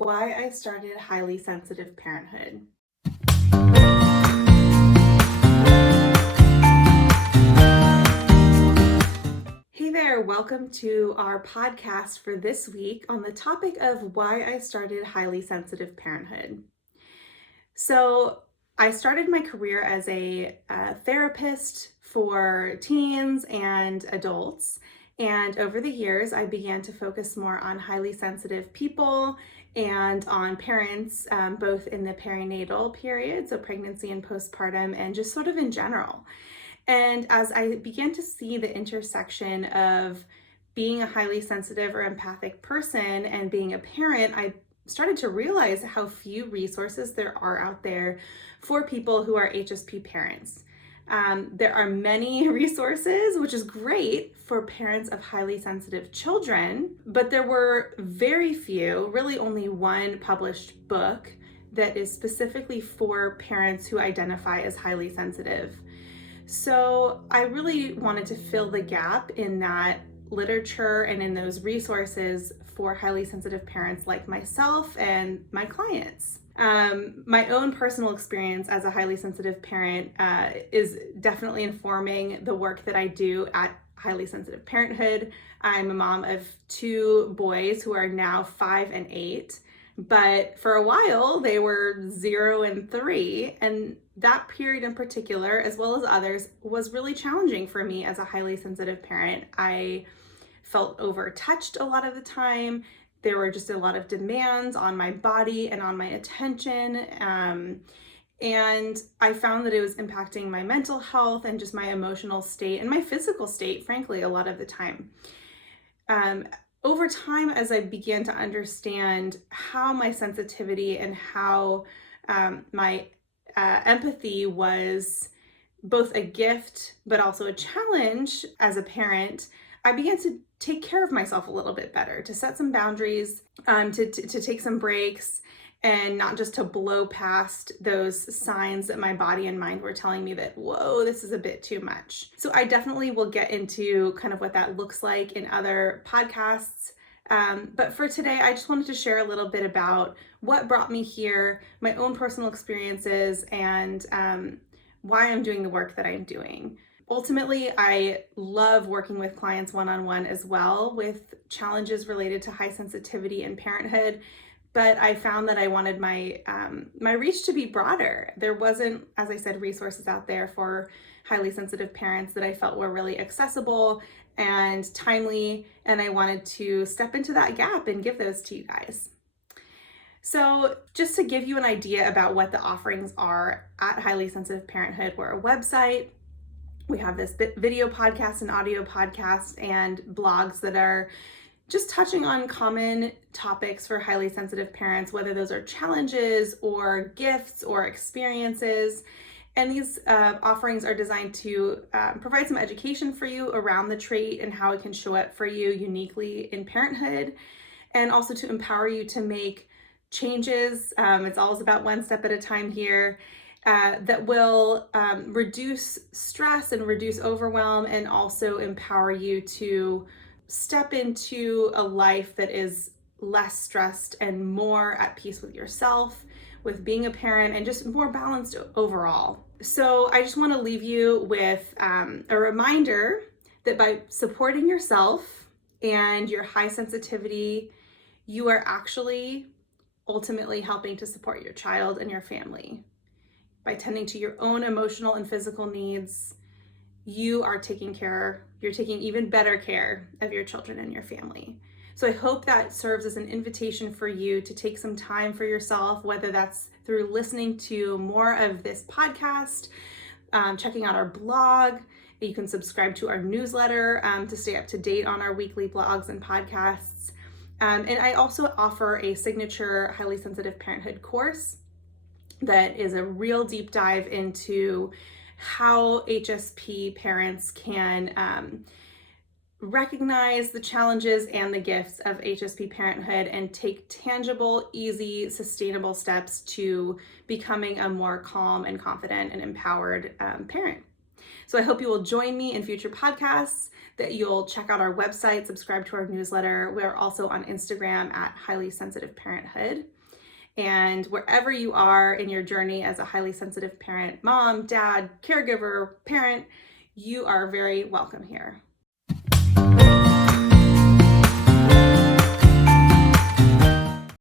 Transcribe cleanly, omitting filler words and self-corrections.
Why I started Highly Sensitive Parenthood. Hey there, welcome to our podcast for this week on the topic of why I started Highly Sensitive Parenthood. So I started my career as a therapist for teens and adults. And over the years, I began to focus more on highly sensitive people and on parents, both in the perinatal period, so pregnancy and postpartum, and just sort of in general. And as I began to see the intersection of being a highly sensitive or empathic person and being a parent, I started to realize how few resources there are out there for people who are HSP parents. There are many resources, which is great for parents of highly sensitive children, but there were very few, really only one published book that is specifically for parents who identify as highly sensitive. So I really wanted to fill the gap in that literature and in those resources for highly sensitive parents like myself and my clients. My own personal experience as a highly sensitive parent is definitely informing the work that I do at Highly Sensitive Parenthood. I'm a mom of two boys who are now 5 and 8, but for a while they were 0 and 3, and that period in particular, as well as others, was really challenging for me as a highly sensitive parent. I felt overtouched a lot of the time. There were just a lot of demands on my body and on my attention. And I found that it was impacting my mental health and just my emotional state and my physical state, frankly, a lot of the time. Over time, as I began to understand how my sensitivity and how my empathy was both a gift but also a challenge as a parent, I began to take care of myself a little bit better, to set some boundaries, to take some breaks, and not just to blow past those signs that my body and mind were telling me that, whoa, this is a bit too much. So I definitely will get into kind of what that looks like in other podcasts. But for today, I just wanted to share a little bit about what brought me here, my own personal experiences, and why I'm doing the work that I'm doing. Ultimately, I love working with clients one-on-one as well with challenges related to high sensitivity and parenthood, but I found that I wanted my reach to be broader. There wasn't, as I said, resources out there for highly sensitive parents that I felt were really accessible and timely, and I wanted to step into that gap and give those to you guys. So just to give you an idea about what the offerings are at Highly Sensitive Parenthood, we're a website. We have this video podcast and audio podcast and blogs that are just touching on common topics for highly sensitive parents, whether those are challenges or gifts or experiences. And these offerings are designed to provide some education for you around the trait and how it can show up for you uniquely in parenthood, and also to empower you to make changes. It's always about one step at a time here. That will reduce stress and reduce overwhelm, and also empower you to step into a life that is less stressed and more at peace with yourself, with being a parent, and just more balanced overall. So I just want to leave you with a reminder that by supporting yourself and your high sensitivity, you are actually ultimately helping to support your child and your family. By tending to your own emotional and physical needs, you're taking even better care of your children and your family. So I hope that serves as an invitation for you to take some time for yourself, whether that's through listening to more of this podcast, checking out our blog. You can subscribe to our newsletter to stay up to date on our weekly blogs and podcasts. And I also offer a signature Highly Sensitive Parenthood course that is a real deep dive into how HSP parents can recognize the challenges and the gifts of HSP parenthood and take tangible, easy, sustainable steps to becoming a more calm and confident and empowered parent. So I hope you will join me in future podcasts that you'll check out our website, subscribe to our newsletter. We're also on Instagram at Highly Sensitive Parenthood. And wherever you are in your journey as a highly sensitive parent, mom, dad, caregiver, parent, you are very welcome here.